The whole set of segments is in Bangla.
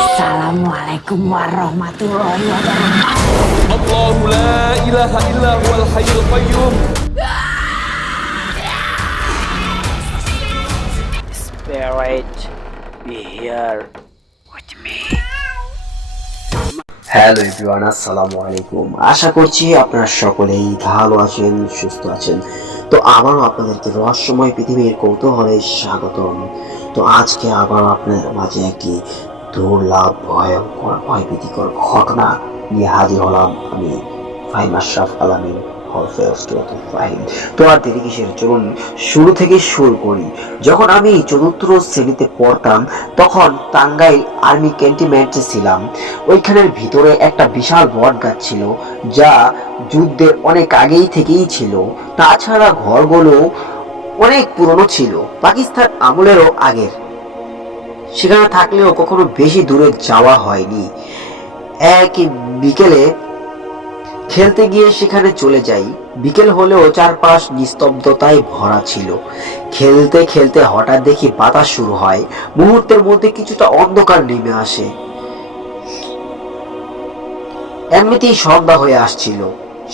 Assalamualaikum warahmatullahi wabarakatuh. Allahu la ilaha illa huwal hayyul qayyum. Spirit, be here with me. Hello everyone, আসসালামু আলাইকুম। আশা করছি আপনারা সকলেই ভালো আছেন, সুস্থ আছেন। তো আবারও আপনাদেরকে রহস্যময় পৃথিবীর কৌতূহলে স্বাগতম। তো আজকে আবার আপনাদের মাঝে একটি দুর্লভ ভয়ঙ্কর ভয়ভীতিকর ঘটনা নিয়ে হাজির হলাম আমি, ফাহিম আশরাফ আলামিন। তো আর দেরি কিসের, চলুন শুরু থেকে শুরু করি। যখন আমি চতুর্থ শ্রেণীতে পড়তাম তখন টাঙ্গাইল আর্মি ক্যান্টনমেন্টে ছিলাম। ওইখানের ভিতরে একটা বিশাল বট গাছ ছিল, যা যুদ্ধের অনেক আগেই থেকেই ছিল। তাছাড়া ঘরগুলো অনেক পুরনো ছিল, পাকিস্তান আমলেরও আগের। সেখানে থাকলেও কখনো বেশি দূরে যাওয়া হয়নি। এক বিকেলে খেলতে গিয়ে সেখানে চলে যাই। বিকেল হলেও চারপাশ নিস্তব্ধতায় ভরা ছিল। খেলতে খেলতে হঠাৎ দেখি বাতাস শুরু হয়, মুহূর্তের মধ্যে কিছুটা অন্ধকার নেমে আসে। এমনিতেই সন্ধ্যা হয়ে আসছিল।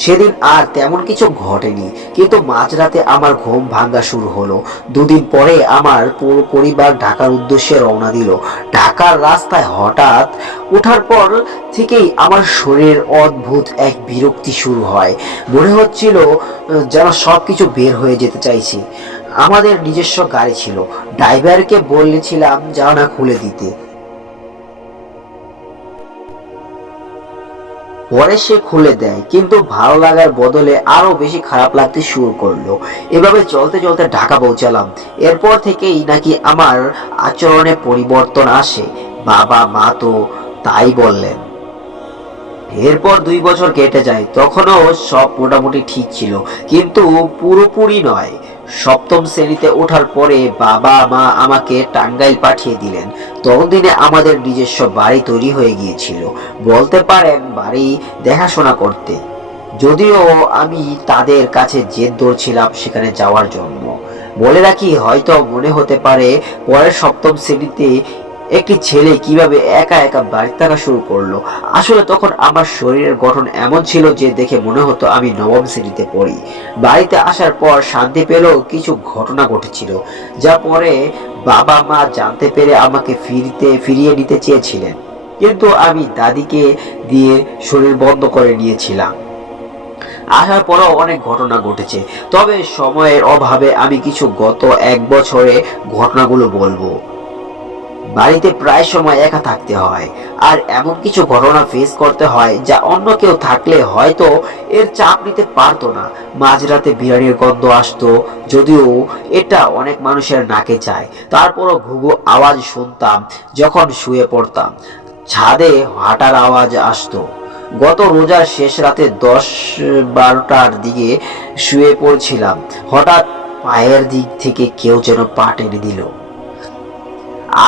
সেদিন আর তেমন কিছু ঘটেনি, কিন্তু মাঝরাতে আমার ঘুম ভাঙা শুরু হলো। দুদিন পরে আমার পুরো পরিবার ঢাকার উদ্দেশ্যে রওনা দিল। ঢাকার রাস্তায় হঠাৎ ওঠার পর থেকেই আমার শরীরের অদ্ভুত এক বিরক্তি শুরু হয়। মনে হচ্ছিল যেন সবকিছু বের হয়ে যেতে চাইছে। আমাদের নিজস্ব গাড়ি ছিল, ড্রাইভারকে বলেছিলাম জানালা খুলে দিতে। পরে সে খুলে দেয়, কিন্তু ভালো লাগার বদলে আরো বেশি খারাপ লাগতে শুরু করলো। এভাবে চলতে চলতে ঢাকা পৌঁছালাম। এরপর থেকেই নাকি আমার আচরণে পরিবর্তন আসে, বাবা মা তো তাই বললেন। এরপর 2 বছর কেটে যায়, তখনও সব মোটামুটি ঠিক ছিল, কিন্তু পুরোপুরি নয়। সপ্তম শ্রেণীতে ওঠার পরে বাবা মা আমাকে টাঙ্গাইল পাঠিয়ে দিলেন। ততদিনে আমাদের নিজস্ব বাড়ি তৈরি হয়ে গিয়েছিল, বলতে পারেন বাড়ি দেখাশোনা করতে। যদিও আমি তাদের কাছে জেদ ধরছিলাম সেখানে যাওয়ার জন্য। বলে রাখি, হয়তো মনে হতে পারে পরের সপ্তম শ্রেণীতে একটি ছেলে কিভাবে একা একা বাড়িতে থাকা শুরু করলো। আসলে তখন আমার শরীরের গঠন এমন ছিল যে দেখে মনে হতো আমি নবম শ্রেণীতে পড়ি। বাড়িতে আসার পর শান্তি পেলেও কিছু ঘটনা ঘটেছিল, যা পরে বাবা মা জানতে পেরে আমাকে ফিরিয়ে নিতে চেয়েছিলেন, কিন্তু আমি দাদিকে দিয়ে শরীর বন্ধ করে নিয়েছিলাম। আসার পরও অনেক ঘটনা ঘটেছে, তবে সময়ের অভাবে আমি কিছু গত 1 বছরে ঘটনাগুলো বলবো। বাড়িতে প্রায় সময় একা থাকতে হয়, আর এমন কিছু ঘটনা ফেস করতে হয় যা অন্য কেউ থাকলে হয়তো এর চাপ নিতে পারতো না। মাঝরাতে বিড়ালের গন্ধ আসতো, যদিও এটা অনেক মানুষের নাকে যায়। তারপরও ঘুঘু আওয়াজ শুনতাম যখন শুয়ে পড়তাম। ছাদে হাঁটার আওয়াজ আসতো। গত রোজার শেষ রাতে 10-12টার দিকে শুয়ে পড়ছিলাম, হঠাৎ পায়ের দিক থেকে কেউ যেন পা টেনে দিল।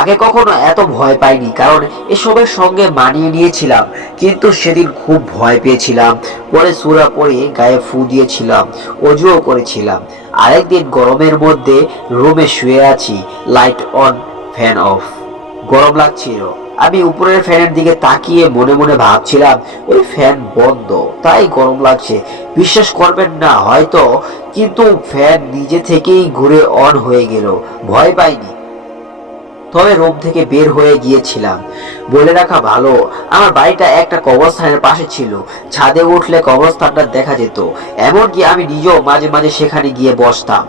আগে কখনো এত ভয় পাইনি, কারণ এসবের সঙ্গে মানিয়ে নিয়েছিলাম, কিন্তু সেদিন খুব ভয় পেয়েছিলাম। পরে সূরা পড়ে গায়ে ফু দিয়েছিলাম, অজুও করেছিলাম। আরেকদিন গরমের মধ্যে রুমে শুয়ে আছি, লাইট অন, ফ্যান অফ। গরম লাগছিল। আমি উপরের ফ্যানের দিকে তাকিয়ে মনে মনে ভাবছিলাম ওই ফ্যান বন্ধ, তাই গরম লাগছে। বিশ্বাস করবেন না হয়তো, কিন্তু ফ্যান নিজে থেকেই ঘুরে অন হয়ে গেল। ভয় পাইনি, তবে রুম থেকে বের হয়ে গিয়েছিলাম। বলে রাখা ভালো, আমার বাড়িটা একটা কবরস্থানের পাশে ছিল। ছাদে উঠলে কবরস্থানটা দেখা যেত, এমনকি আমি নিজেও মাঝে মাঝে সেখানে গিয়ে বসতাম।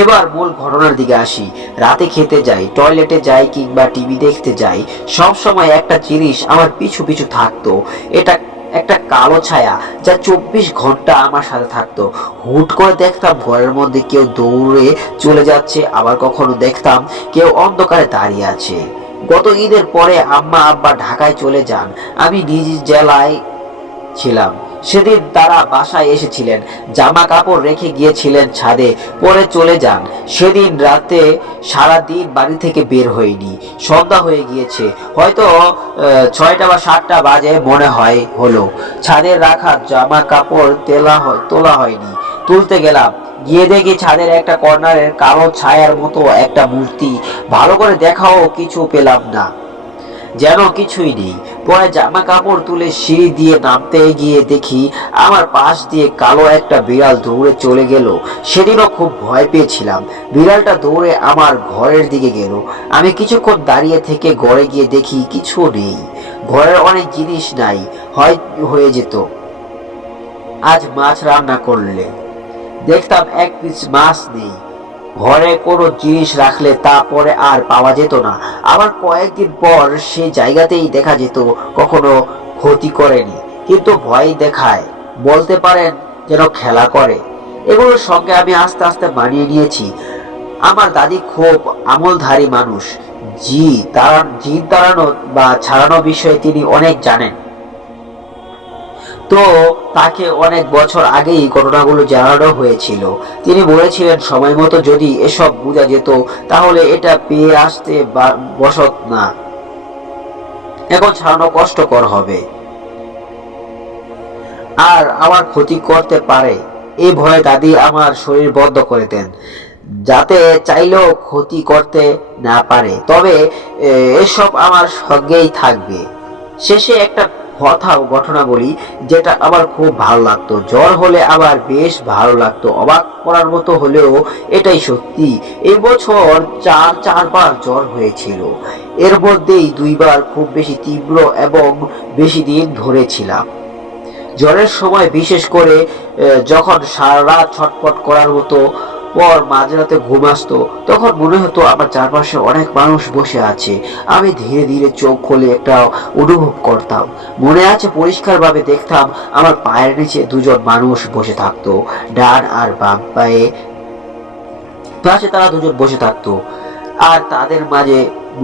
এবার মূল ঘটনার দিকে আসি। রাতে খেতে যাই, টয়লেটে যাই কিংবা টিভি দেখতে যাই, সব সময় একটা জিনিস আমার পিছু পিছু থাকতো। এটা একটা কালো ছায়া, যা 24 ঘন্টা আমার সাথে থাকতো। হুট করে দেখতাম ঘরের মধ্যে কেউ দৌড়ে চলে যাচ্ছে, আবার কখনো দেখতাম কেউ অন্ধকারে দাঁড়িয়ে আছে। গত ঈদের পরে আম্মা আব্বা ঢাকায় চলে যান, আমি নিজ জেলায় ছিলাম। সেদিন তারা বাসায় এসেছিলেন, জামা কাপড় রেখে গিয়েছিলেন ছাদে, পরে চলে যান। সেদিন রাতে সারা দিন বাড়ি থেকে বের হয়নি। সন্ধ্যা হয়ে গিয়েছে, হয়তো 6টা বা 7টা বাজে মনে হলো। ছাদে রাখা জামা কাপড় তোলা হয়নি। তুলতে গেলাম, গিয়ে দেখি ছাদের একটা কর্নারের কালো ছায়ার মতো একটা মূর্তি। ভালো করে দেখাও কিছু পেলাম না, যেন কিছুই নেই। পরে জামা কাপড় তুলে সিঁড়ি দিয়ে নামতে গিয়ে দেখি আমার পাশ দিয়ে কালো একটা বিড়াল দৌড়ে চলে গেল। সেদিনও খুব ভয় পেয়েছিলাম। বিড়ালটা দৌড়ে আমার ঘরের দিকে গেল। আমি কিছুক্ষণ দাঁড়িয়ে থেকে ঘরে গিয়ে দেখি কিছু নেই, ঘরের অনেক জিনিস নাই, হয়ে যেত আজ মাছ রান্না করলে দেখতাম এক পিস মাছ নেই। ঘরে কোনো জিনিস রাখলে তা পরে আর পাওয়া যেত না। আবার কয়েকদিন পর সেই জায়গাতেই দেখা যেত, কখনো ক্ষতি করেনি, কিন্তু ভয় দেখায়, বলতে পারেন যেন খেলা করে। এগুলোর সঙ্গে আমি আস্তে আস্তে মানিয়ে নিয়েছি। আমার দাদি খুব আমলধারী মানুষ। জিন তাড়ানো বা ছাড়ানো বিষয়ে তিনি অনেক জানেন। তো তাকে অনেক বছর আগেই ঘটনাগুলো জানানো হয়েছিল। তিনি বলেছিলেন সময় মতো যদি এসব বোঝা যেত তাহলে এটা পেয়ে আসতে বসত না, এখন ছাড়ানো কষ্টকর হবে আর আমার ক্ষতি করতে পারে। এই ভয়ে দাদি আমার শরীর বদ্ধ করে দেন, যাতে চাইলেও ক্ষতি করতে না পারে, তবে এসব আমার সঙ্গেই থাকবে। শেষে একটা ঘটনা বলি, যেটা আমার খুব ভালো লাগতো। জ্বর হলে আবার বেশ ভালো লাগতো। অবাক করার মতো হলেও এটাই সত্যি। এই বছর চারবার জ্বর হয়েছিল। এর মধ্যেই 2বার খুব বেশি তীব্র এবং বেশি দিন ধরেছিলাম। জ্বরের সময় বিশেষ করে যখন সারা রাত ছটফট করার মতো, পর মাঝরাতে ঘুম আসতো, তখন মনে হতো আমার চারপাশে অনেক মানুষ বসে আছে। আমি ধীরে ধীরে চোখ খুলে একটা অনুভব করতাম। মনে আছে পরিষ্কারভাবে দেখতাম আমার পায়ের নিচে 2জন মানুষ বসে থাকতো, ডান আর বাম পাশে তারা 2জন বসে থাকতো, আর তাদের মাঝে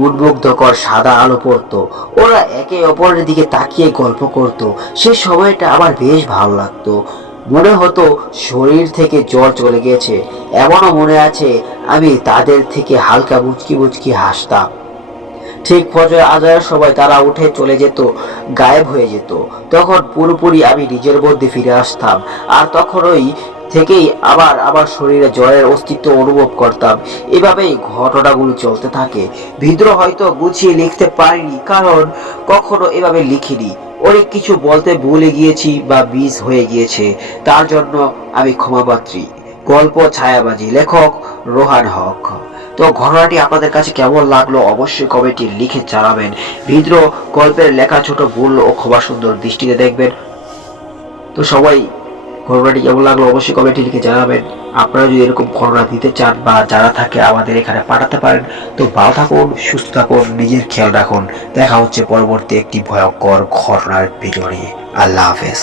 উন্মুগ্ধকর সাদা আলো পড়তো। ওরা একে অপরের দিকে তাকিয়ে গল্প করত। সেই সময়টা আমার বেশ ভালো লাগতো। মনে হতো শরীর থেকে জ্বর চলে গেছে। এমনও মনে আছে আমি তাদের থেকে হালকা মুচকি মুচকি হাসতাম। ঠিক ফজর আজানের সময় তারা উঠে চলে যেত, গায়েব হয়ে যেত। তখন পুরোপুরি আমি নিজের মধ্যে ফিরে আসতাম, আর তখনই থেকেই আবার আমার শরীরে জ্বরের অস্তিত্ব অনুভব করতাম। এভাবেই ঘটনাগুলো চলতে থাকে। ভিতরে হয়তো গুছিয়ে লিখতে পারিনি, কারণ কখনো এভাবে লিখিনি। অনেক কিছু বলতে ভুলে গিয়েছি বা মিস হয়ে গিয়েছে, তার জন্য আমি ক্ষমাপ্রার্থী। গল্প ছায়াবাজি, লেখক রোহান হক। তো ঘটনাটি আপনাদের কাছে কেমন লাগলো অবশ্যই কমেন্টে লিখে জানাবেন। ভিডিও গল্পের লেখা ছোট ভুল ও ক্ষমা সুন্দর দৃষ্টিতে দেখবেন। তো সবাই ঘটনাটি কেমন লাগলো অবশ্যই কমেন্টে লিখে জানাবেন। আপনারা যদি এরকম ঘটনা দিতে চান বা যারা থাকে আমাদের এখানে পাঠাতে পারেন। তো ভালো থাকুন, সুস্থ থাকুন, নিজের খেয়াল রাখুন। দেখা হচ্ছে পরবর্তী একটি ভয়ঙ্কর ঘটনার ভিডিও নিয়ে। আল্লাহ হাফেজ।